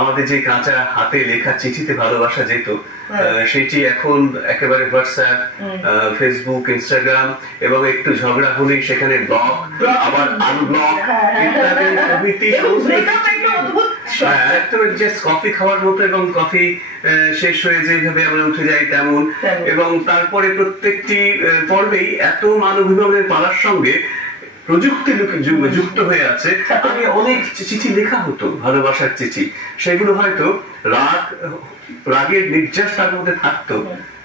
আমাদের যে কাঁচা হাতে লেখা চিঠিতে ভালোবাসা যেত, সেটি এখন একেবারে হোয়াটসঅ্যাপ, ফেসবুক, ইনস্টাগ্রাম এবং একটু ঝগড়া হলেই সেখানে ব্লক, আবার আনব্লক ইত্যাদি প্রভৃতি কফি খাওয়ার মতো, এবং কফি শেষ হয়ে যেভাবে আমরা উঠে যাই তেমন। এবং তারপরে প্রত্যেকটি পর্বেই এত মানবিকতার পালার সঙ্গে প্রযুক্তি যুক্ত হয়ে আছে। আগে অনেক চিঠি লেখা হতো, ভালোবাসার চিঠি, সেগুলো হয়তো রাগের নির্যাস তার মধ্যে থাকতো,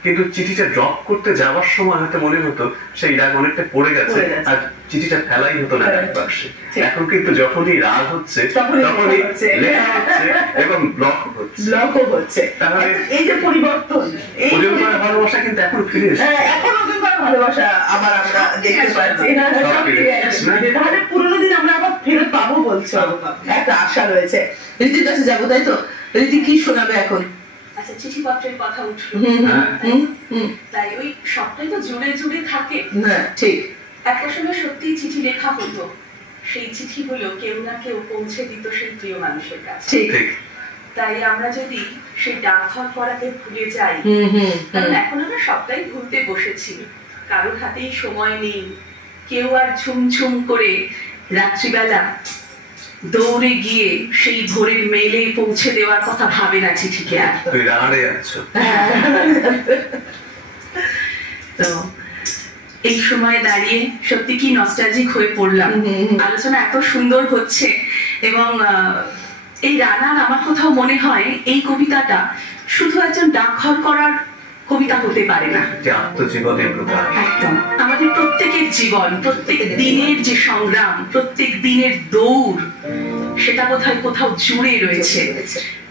কিন্তু চিঠিটা ড্রপ করতে যাওয়ার সময় হয়তো মনে হতো সেই রাগ অনেকটা পড়ে গেছে, আর চিঠিটা ফেলাই হতো না এক পাশে। এখন কিন্তু যখনই রাগ হচ্ছে তখনই লেখা হচ্ছে এবং ব্লক হচ্ছে। তাহলে এই যে পরিবর্তন, ওজন করা ভালোবাসা কিন্তু এখন ফিরে এসেছে। এখন ওজন করা ভালোবাসা আবার আমরা দেখতে পাচ্ছি। তাহলে পুরোনো দিন আমরা আবার ফেরত পাবো বলছো, একটা আশা রয়েছে। রীতির কাছে যাবো, তাই তো? রীতি কি শোনাবে এখন? আচ্ছা, চিঠিপত্রের কথা উঠলো, তাই ওই সবটাই তো জুড়ে জুড়ে থাকে। ঠিক, একটা সময় সত্যি চিঠি লেখা হতো, সেই চিঠিগুলো কেউ না কেউ পৌঁছে দিত সেই প্রিয় মানুষের কাছে। ঠিক, তাই আমরা যদি সেই ডাকঘর করাতে ভুলে যাই, কারণ এখন আমরা সবটাই ভুলতে বসেছি, কারোর হাতেই সময় নেই, কেউ আর ঝুমঝুম করে রাত্রিবেলা দৌড়ে গিয়ে সেই ভোরের মেইলে পৌঁছে দেওয়ার কথা ভাবে না চিঠিকে। আর তুই রাড়ে আছো। তো এই সময় দাঁড়িয়ে সত্যি কি নস্টালজিক হয়ে পড়লাম। আলোচনা এত সুন্দর হচ্ছে, এবং এই রানার আমার কোথাও মনে হয় এই কবিতাটা শুধু একজন ডাকঘর করার কবিতা হতে পারে না, আত্মজীবনের প্রকাশ। একদম আমাদের প্রত্যেকের জীবন, প্রত্যেক দিনের যে সংগ্রাম, প্রত্যেক দিনের দৌড়, সেটা বোধহয় কোথাও জুড়ে রয়েছে।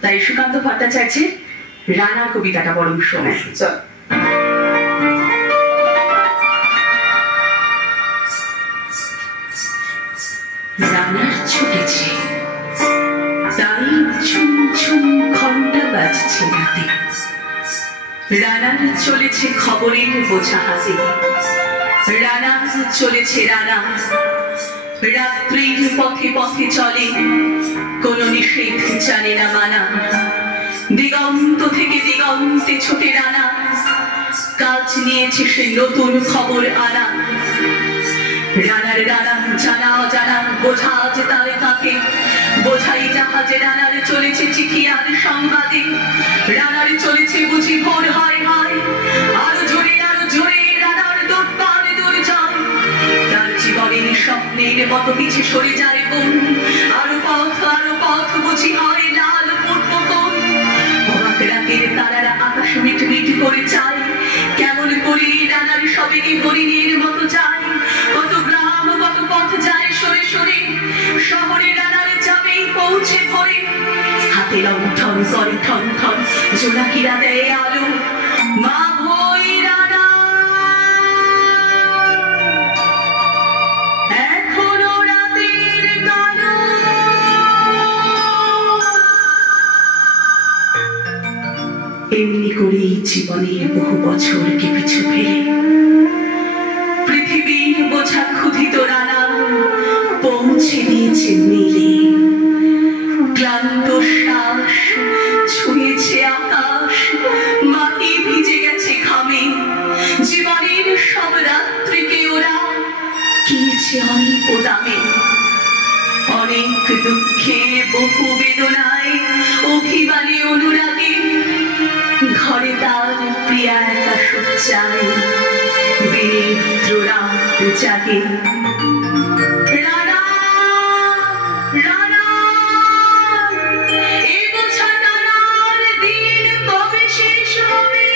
তাই সুকান্ত ভট্টাচার্যের রানার কবিতাটা বরং শোনায়। রানার ছুটেছে, তাই ঝুম ঝুম ঘন্টা বাজছে রাতে, রানার চলেছে খবরের বোঝা হাতে, রানা চলেছে রানা, রাত্রির পথে পথে চলে, কোন নিষেধ জানে না মানা, দিগন্ত থেকে দিগন্তে ছোটে রানা, কাজ নিয়েছে সে নতুন খবর আনা। রানার রানা জানা অজানা বোঝা যে তালে থাকে, বোঝাই জাহাজে রানার চলেছে চিঠি আর সংবাদে, রানার চলেছে বুঝি ভোর হয় হয়, আরো জোরে রানার দৌড় দৌড়, তার জীবনের স্বপ্নের মতো পিছে সরে যায় কোন, আরো পথ বুঝি হয় লাল পূর্বকোণ। অবাক রাতের তারারা আকাশ মিট মিট করে চায়, কেমন করে রানার সবেগে হরিণের মতো যায়, কত গ্রাম কত পথ যায় সরে সরে, শহরে রানার যাবে পৌঁছে ভরে, হাতে লণ্ঠন করে ঠন ঠন, জোনাকিরা দেয় আলো, মা ভই রানা এখনো রাতের কালো। এমনি করেই জীবনের বহু বছরকে পিছু ফেলে পৃথিবীর বোঝা ক্ষুধিত রানা পৌঁছে দিয়েছে মিলে, ক্লান্ত শ্বাস ছুঁয়েছে আকাশ, মাটি ভিজে গেছে ঘামে, জীবনের সব রাত্রিকে ওরা কিনেছে অল্প দামে, অনেক দুঃখে বহু বেদনায় অভিমানী অনুরাগে, ঘরে তার প্রিয়া একা শয্যায় বিনিদ্র রাত জাগে। রানা রানা এই বোঝা টানার দিন কবে শেষ হবে,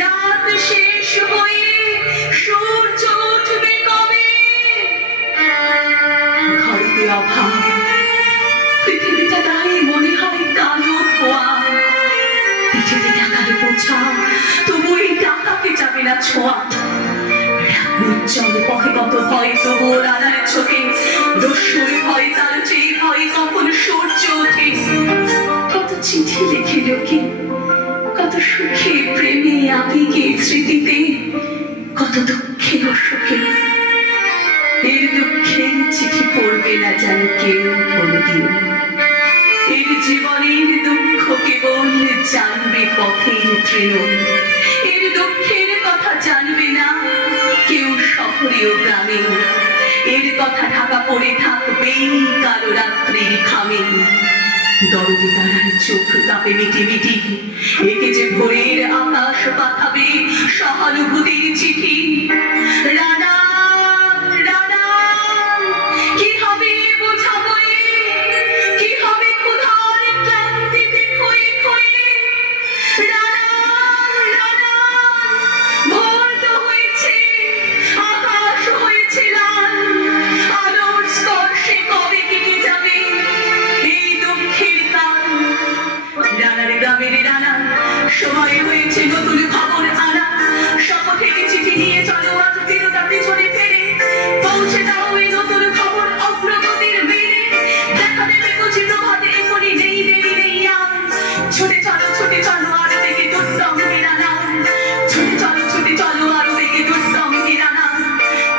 রাত শেষ হয়ে সূর্য উঠবে কবে, ঘরেতে অভাব, পৃথিবীটা তাই মনে হয় কালো ধোয়া, পিঠেতে টাকার বোঝা, তবু এই টাকাকে যাবে না ছোঁয়া, পথে কত ভয় তবু রানার চোখে, দস্যুর ভয় তার চেয়ে ভয় কখন সূর্য ওঠে, কত চিঠি লিখে লোকে, কত সুখে প্রেমে আবেগে স্মৃতিতে, কত দুঃখে ও সুখে, এর দুঃখে চিঠি পড়ব যেন কেউ কোনোদিন। এর জীবনের দুঃখ কেবল জানবে পথের তৃণ, এর দুঃখের কথা জানবে না কেউ শহরে ও গ্রামে, এর কথা ঢাকা পড়ে থাকবেই কালো রাত্রির খামে। দরদে তারার চোখ তাপে মিটি মিটি, একে যে ভোরের আকাশ পাঠাবে সহানুভূতির চিঠি। রানা রানা কি হবে বোঝাবো, কি হবে ক্ষুধার ক্লান্তিতে ক্ষয়ে ক্ষয়ে। রানা রানা ভোর তো হয়েছে, আকাশ হয়েছে লাল, আলোর স্পর্শে কবে কেটে যাবে এই দুঃখের কাল। রানার গ্রামের রানা সময় হয়েছে নতুন খবর আনা, শপথের চিঠি নিয়ে চলো আজ চিরতা পিছনে ফেরে, পৌঁছে দাও এই নতুন খবর অগ্রগতির বেড়ে। দেখা দেবে বুঝি প্রভাতে এখনই নেই দেরি নেই আর, ছুটে চলো আরো বেগে দুর্দম রানা, ছুটে চলো আরো বেগে দুর্দম রানা,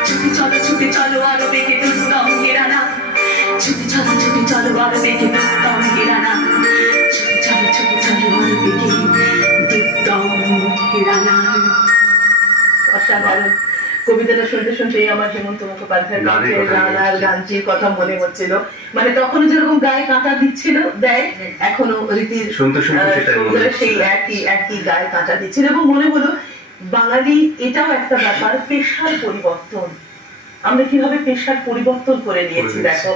ছুটে চলো আরো বেগে দুর্দম রানা, ছুটে চলো আরো বেগে দুর্দম রানা, ছুটে চলো আরো বেগে দুর্দম রানা। অসাধারণ। কবিতাটা শুনতে শুনতেই আমার হেমন্ত মুখোপাধ্যায়ের রানার গানটির কথা মনে হচ্ছিল। মানে তখন যেরকম গায়ে কাঁটা দিচ্ছিল দেয়, এখনো রীতির সেই একই গায়ে কাঁটা দিচ্ছিল। এবং মনে হলো বাঙালি এটাও একটা ব্যাপার, পেশার পরিবর্তন। আমরা কিভাবে পেশার পরিবর্তন করে নিয়েছি দেখো।